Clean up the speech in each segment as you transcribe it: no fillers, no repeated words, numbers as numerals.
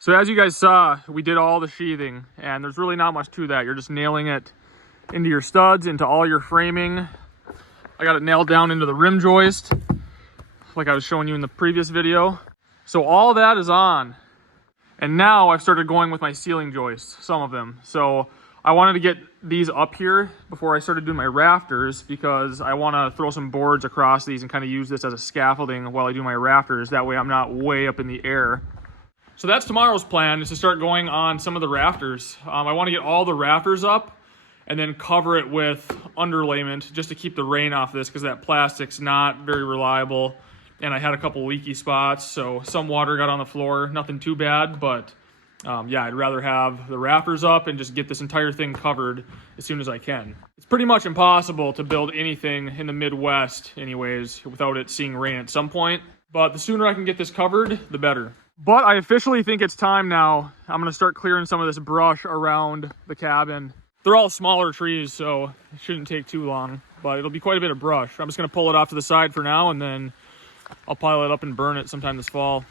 So as you guys saw, we did all the sheathing, and there's really not much to that. You're just nailing it into your studs, into all your framing. I got it nailed down into the rim joist, like I was showing you in the previous video. So all that is on. And now I've started going with my ceiling joists, some of them. So I wanted to get these up here before I started doing my rafters, because I want to throw some boards across these and kind of use this as a scaffolding while I do my rafters. That way I'm not way up in the air. So that's tomorrow's plan, is to start going on some of the rafters. I want to get all the rafters up and then cover it with underlayment just to keep the rain off this, because that plastic's not very reliable. And I had a couple leaky spots, so some water got on the floor. Nothing too bad, but yeah, I'd rather have the rafters up and just get this entire thing covered as soon as I can. It's pretty much impossible to build anything in the Midwest anyways without it seeing rain at some point. But the sooner I can get this covered, the better. But I officially think it's time now. I'm gonna start clearing some of this brush around the cabin. They're all smaller trees, so it shouldn't take too long, but it'll be quite a bit of brush. I'm just gonna pull it off to the side for now, and then I'll pile it up and burn it sometime this fall.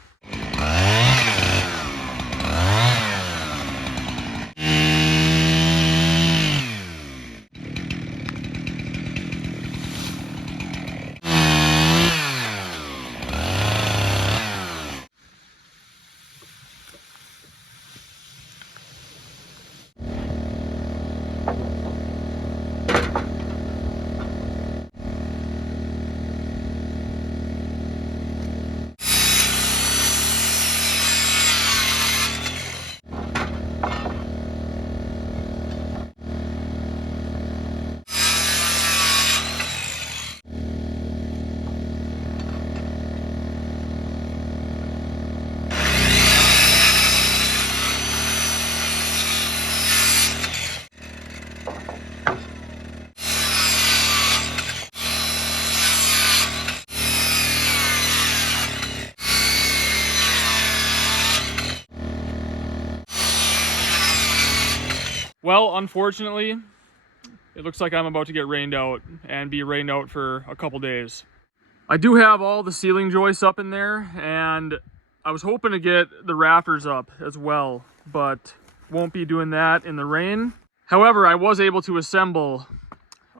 Well, unfortunately, it looks like I'm about to get rained out and be rained out for a couple days. I do have all the ceiling joists up in there, and I was hoping to get the rafters up as well, but won't be doing that in the rain. However, I was able to assemble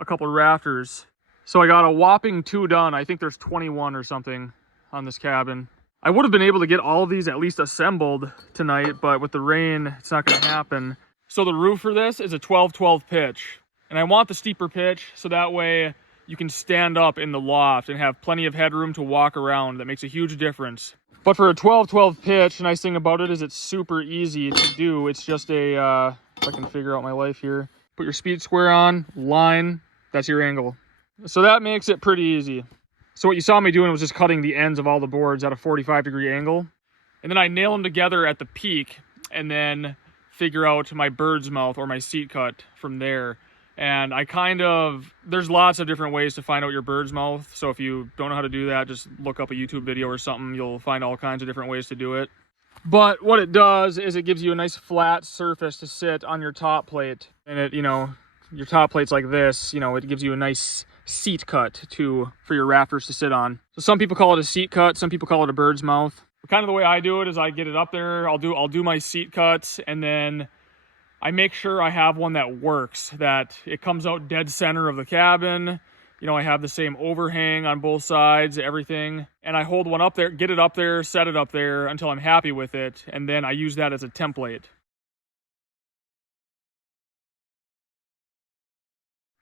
a couple rafters. So I got a whopping 2 done. I think there's 21 or something on this cabin. I would have been able to get all of these at least assembled tonight, but with the rain, it's not gonna happen. So the roof for this is a 12-12 pitch. And I want the steeper pitch so that way you can stand up in the loft and have plenty of headroom to walk around. That makes a huge difference. But for a 12-12 pitch, the nice thing about it is it's super easy to do. It's just a, if I can figure out my life here. Put your speed square on, line, that's your angle. So that makes it pretty easy. So what you saw me doing was just cutting the ends of all the boards at a 45-degree angle. And then I nail them together at the peak and then figure out my bird's mouth or my seat cut from there. And there's lots of different ways to find out your bird's mouth. So if you don't know how to do that, just look up a YouTube video or something. You'll find all kinds of different ways to do it. But what it does is it gives you a nice flat surface to sit on your top plate. And it, your top plate's like this, it gives you a nice seat cut for your rafters to sit on. So some people call it a seat cut, some people call it a bird's mouth. But kind of the way I do it is I get it up there, I'll do my seat cuts, and then I make sure I have one that works, that it comes out dead center of the cabin. I have the same overhang on both sides, everything. And I hold one up there, get it up there, set it up there until I'm happy with it. And then I use that as a template.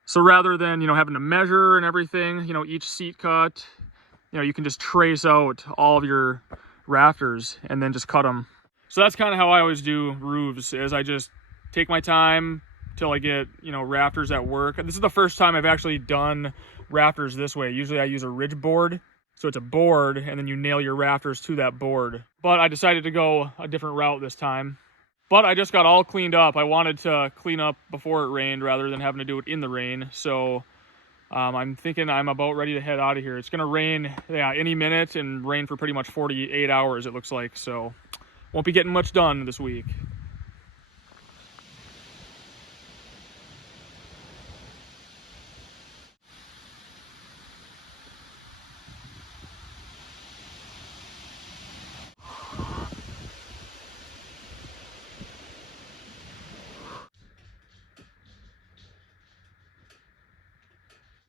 So rather than, having to measure and everything, each seat cut, you can just trace out all of your rafters and then just cut them. So that's kind of how I always do roofs, is I just take my time till I get, rafters that work. This is the first time I've actually done rafters this way. Usually I use a ridge board. So it's a board and then you nail your rafters to that board. But I decided to go a different route this time. But I just got all cleaned up. I wanted to clean up before it rained rather than having to do it in the rain. So I'm thinking I'm about ready to head out of here. It's gonna rain any minute and rain for pretty much 48 hours it looks like. So won't be getting much done this week.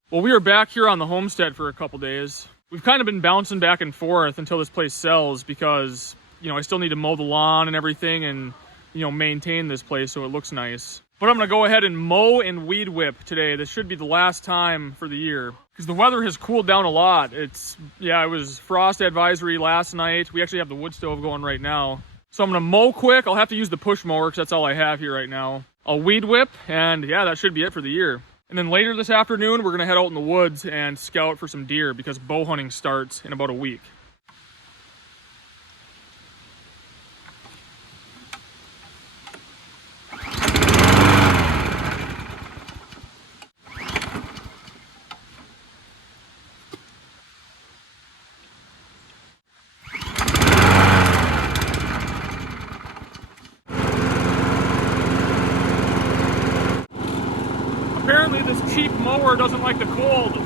Well, we are back here on the homestead for a couple days. We've kind of been bouncing back and forth until this place sells because, you know, I still need to mow the lawn and everything and, you know, maintain this place so it looks nice. But I'm gonna go ahead and mow and weed whip today. This should be the last time for the year because the weather has cooled down a lot. It was frost advisory last night. We actually have the wood stove going right now. So I'm gonna mow quick. I'll have to use the push mower because that's all I have here right now. I'll weed whip, and yeah, that should be it for the year. And then later this afternoon, we're gonna head out in the woods and scout for some deer because bow hunting starts in about a week. Apparently this cheap mower doesn't like the cold.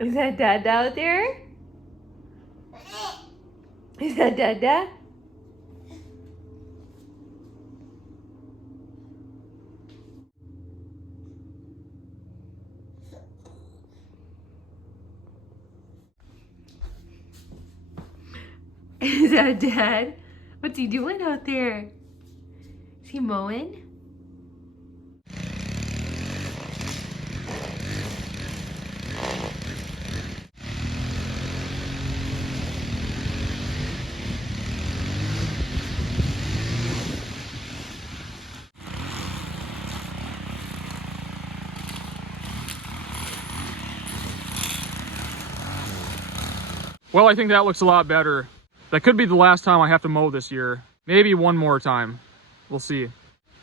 Is that Dada out there? Is that Dada? Is that Dad? What's he doing out there? Is he mowing? Well, I think that looks a lot better. That could be the last time I have to mow this year. Maybe one more time. We'll see.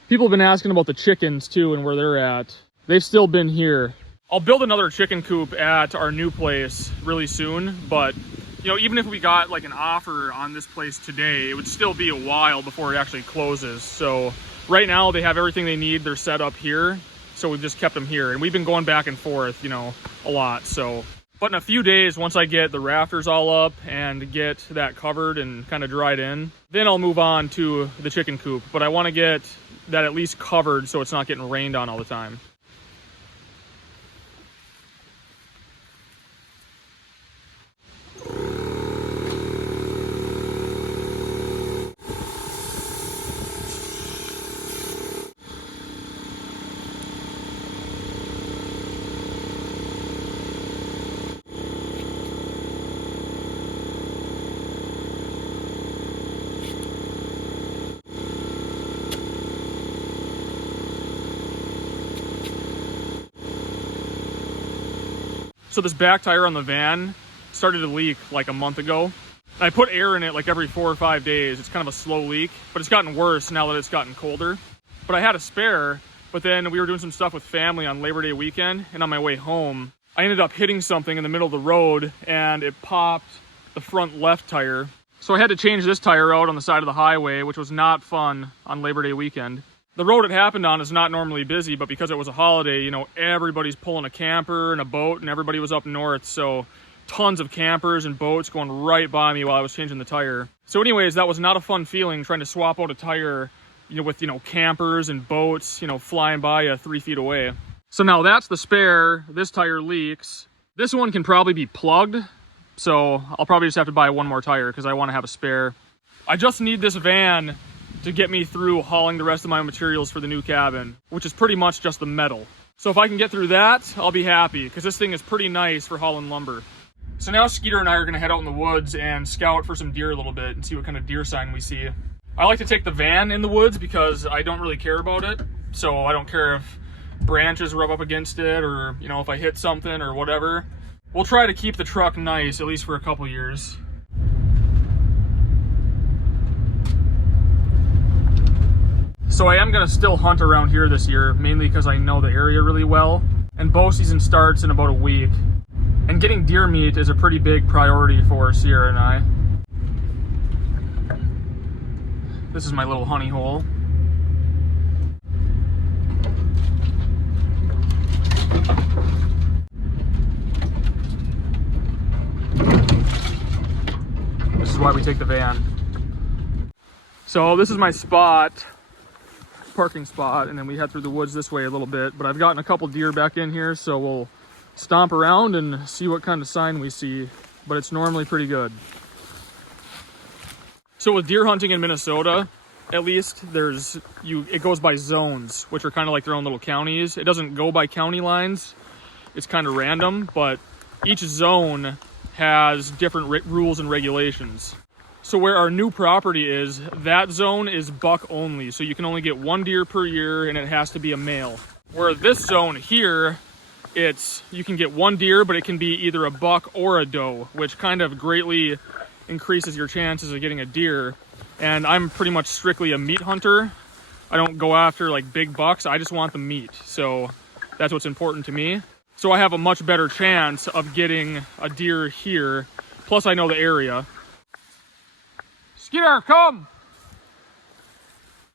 People have been asking about the chickens too and where they're at. They've still been here. I'll build another chicken coop at our new place really soon, but you know, even if we got like an offer on this place today, it would still be a while before it actually closes. So right now they have everything they need. They're set up here. So we've just kept them here and we've been going back and forth, you know, a lot. So, but in a few days, once I get the rafters all up and get that covered and kind of dried in, then I'll move on to the chicken coop. But I want to get that at least covered so it's not getting rained on all the time. So this back tire on the van started to leak like a month ago. I put air in it like every 4 or 5 days. It's kind of a slow leak, but it's gotten worse now that it's gotten colder. But I had a spare, but then we were doing some stuff with family on Labor Day weekend, and on my way home, I ended up hitting something in the middle of the road, and it popped the front left tire. So I had to change this tire out on the side of the highway, which was not fun on Labor Day weekend. The road it happened on is not normally busy, but because it was a holiday, you know, everybody's pulling a camper and a boat, and everybody was up north, so tons of campers and boats going right by me while I was changing the tire. So anyways, that was not a fun feeling trying to swap out a tire, you know, with, you know, campers and boats, you know, flying by you 3 feet away. So now that's the spare. This tire leaks. This one can probably be plugged, so I'll probably just have to buy one more tire because I want to have a spare. I just need this van to get me through hauling the rest of my materials for the new cabin, which is pretty much just the metal. So if I can get through that, I'll be happy because this thing is pretty nice for hauling lumber. So now Skeeter and I are gonna head out in the woods and scout for some deer a little bit and see what kind of deer sign we see. I like to take the van in the woods because I don't really care about it. So I don't care if branches rub up against it or, you know, if I hit something or whatever. We'll try to keep the truck nice, at least for a couple years. So I am gonna still hunt around here this year, mainly because I know the area really well. And bow season starts in about a week. And getting deer meat is a pretty big priority for Sierra and I. This is my little honey hole. This is why we take the van. So this is my spot. Parking spot, and then we head through the woods this way a little bit, but I've gotten a couple deer back in here, so we'll stomp around and see what kind of sign we see, but it's normally pretty good. So with deer hunting in Minnesota, at least it goes by zones, which are kind of like their own little counties. It doesn't go by county lines. It's kind of random, but each zone has different rules and regulations. So where our new property is, that zone is buck only. So you can only get 1 deer per year and it has to be a male. Where this zone here, you can get 1 deer, but it can be either a buck or a doe, which kind of greatly increases your chances of getting a deer. And I'm pretty much strictly a meat hunter. I don't go after like big bucks. I just want the meat. So that's what's important to me. So I have a much better chance of getting a deer here. Plus I know the area. Skeeter, come!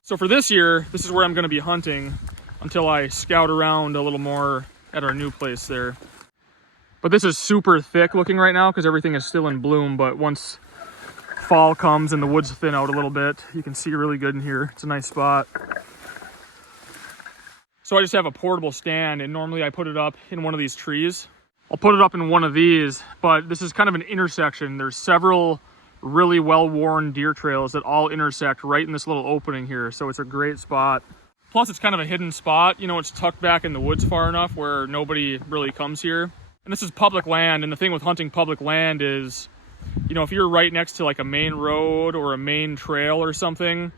So for this year, this is where I'm gonna be hunting until I scout around a little more at our new place there. But this is super thick looking right now because everything is still in bloom, but once fall comes and the woods thin out a little bit, you can see really good in here. It's a nice spot. So I just have a portable stand, and normally I put it up in one of these trees. I'll put it up in one of these, but this is kind of an intersection. There's several really well-worn deer trails that all intersect right in this little opening here, so it's a great spot. Plus it's kind of a hidden spot, you know, it's tucked back in the woods far enough where nobody really comes here. And this is public land, and the thing with hunting public land is, you know, if you're right next to like a main road or a main trail or something,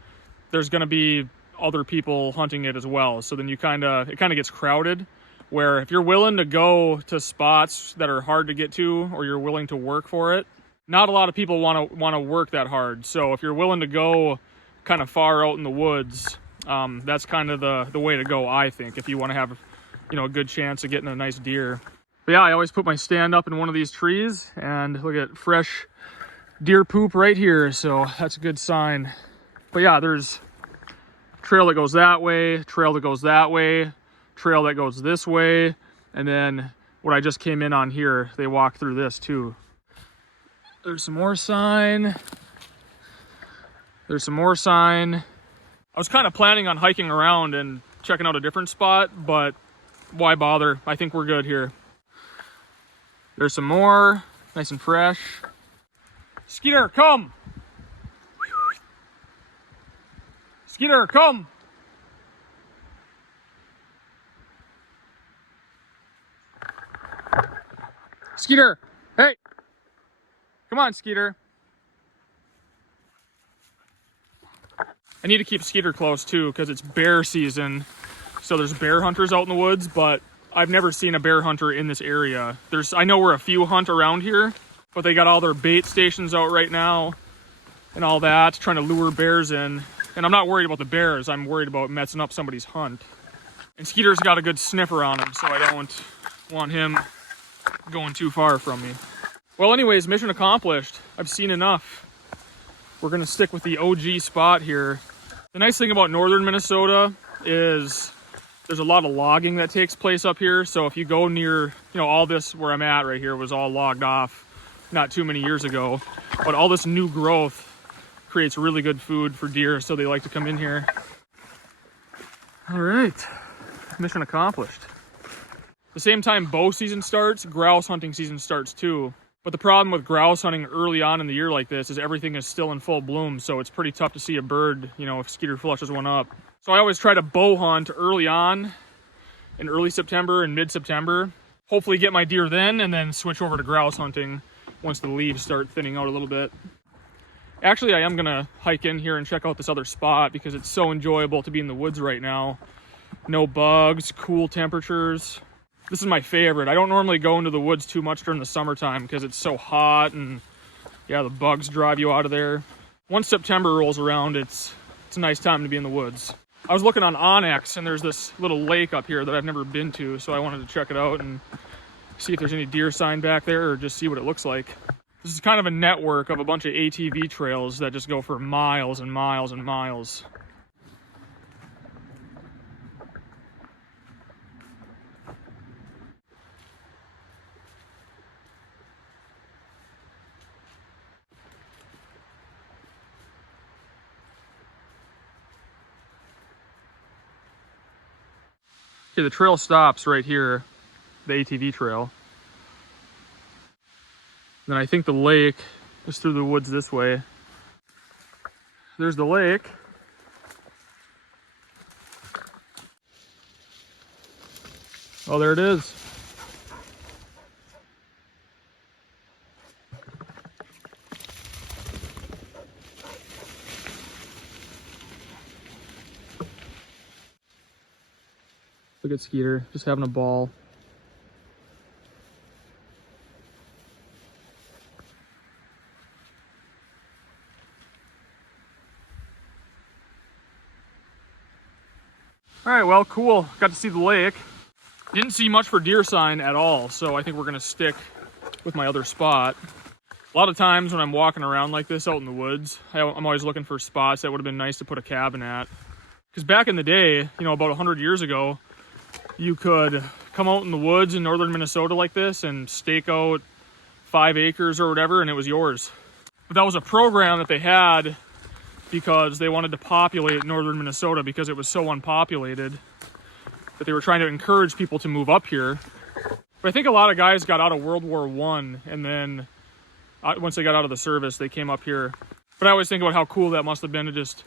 there's gonna be other people hunting it as well. So then it kind of gets crowded, where if you're willing to go to spots that are hard to get to, or you're willing to work for it, not a lot of people want to work that hard. So if you're willing to go kind of far out in the woods, that's kind of the way to go, I think, if you want to have, you know, a good chance of getting a nice deer. But yeah, I always put my stand up in one of these trees, and look at fresh deer poop right here, so that's a good sign. But yeah, there's trail that goes that way, trail that goes that way, trail that goes this way, and then what I just came in on here, they walk through this too. There's some more sign. There's some more sign. I was kind of planning on hiking around and checking out a different spot, but why bother? I think we're good here. There's some more, nice and fresh. Skeeter, come! Skeeter, come! Skeeter, hey! Come on, Skeeter. I need to keep Skeeter close too because it's bear season. So there's bear hunters out in the woods, but I've never seen a bear hunter in this area. I know where a few hunt around here, but they got all their bait stations out right now and all that, trying to lure bears in. And I'm not worried about the bears, I'm worried about messing up somebody's hunt. And Skeeter's got a good sniffer on him, so I don't want him going too far from me. Well, anyways, mission accomplished. I've seen enough. We're gonna stick with the OG spot here. The nice thing about northern Minnesota is there's a lot of logging that takes place up here. So if you go near, all this where I'm at right here was all logged off not too many years ago. But all this new growth creates really good food for deer, so they like to come in here. All right, mission accomplished. The same time bow season starts, grouse hunting season starts too. But the problem with grouse hunting early on in the year like this is everything is still in full bloom, so it's pretty tough to see a bird, if Skeeter flushes one up. So I always try to bow hunt early on, in early September and mid-September. Hopefully get my deer then, and then switch over to grouse hunting once the leaves start thinning out a little bit. Actually, I am gonna hike in here and check out this other spot because it's so enjoyable to be in the woods right now. No bugs, cool temperatures. This is my favorite. I don't normally go into the woods too much during the summertime because it's so hot and yeah, the bugs drive you out of there. Once September rolls around, it's a nice time to be in the woods. I was looking on Onyx and there's this little lake up here that I've never been to, so I wanted to check it out and see if there's any deer sign back there or just see what it looks like. This is kind of a network of a bunch of ATV trails that just go for miles and miles and miles. Okay, the trail stops right here, the ATV trail. Then I think the lake is through the woods this way. There's the lake. Oh, there it is. Look at Skeeter, just having a ball. All right, well, cool. Got to see the lake. Didn't see much for deer sign at all, so I think we're gonna stick with my other spot. A lot of times when I'm walking around like this out in the woods, I'm always looking for spots that would have been nice to put a cabin at. Because back in the day, about 100 years ago, you could come out in the woods in northern Minnesota like this and stake out 5 acres or whatever, and it was yours. But that was a program that they had because they wanted to populate northern Minnesota because it was so unpopulated that they were trying to encourage people to move up here. But I think a lot of guys got out of World War I, and then once they got out of the service, they came up here. But I always think about how cool that must have been to just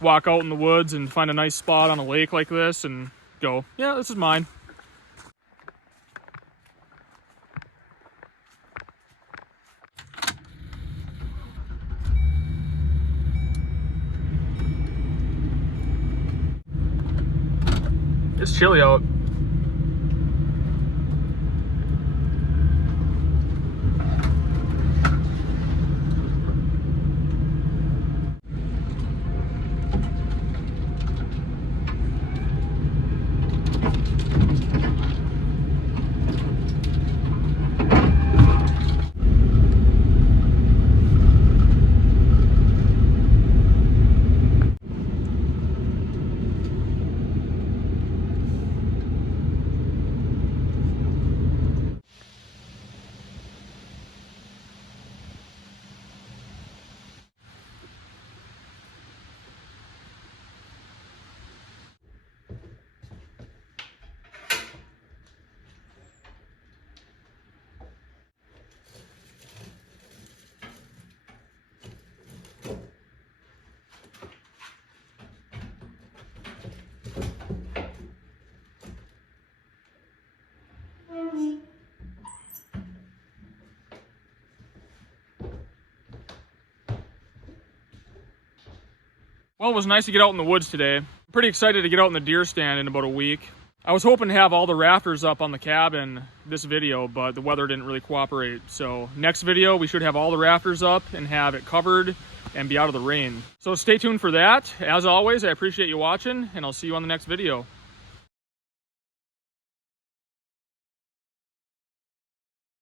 walk out in the woods and find a nice spot on a lake like this and go, yeah, this is mine. It's chilly out. Well, it was nice to get out in the woods today. I'm pretty excited to get out in the deer stand in about a week. I was hoping to have all the rafters up on the cabin this video, but the weather didn't really cooperate. So next video, we should have all the rafters up and have it covered and be out of the rain. So stay tuned for that. As always, I appreciate you watching, and I'll see you on the next video.